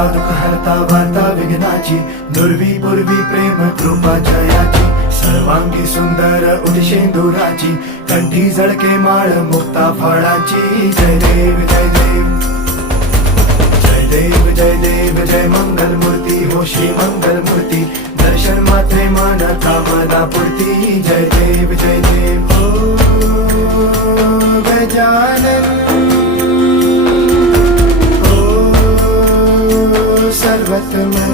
हरता दुःख हरता वार्ता विघ्नाची, दुर्वी पूर्वी प्रेम कृपा जयाची, सर्वांगी सुंदर उदिशेंदुराची, कंठी झळके माळ मुक्ता फळाची. जय देव जय देव जय देव जय देव जय मंगल मूर्ती हो श्री मंगल मूर्ती, दर्शन मात्रे मन कामना पूर्ती. जय देव जय देव हो गजानन हो सर्वतमन.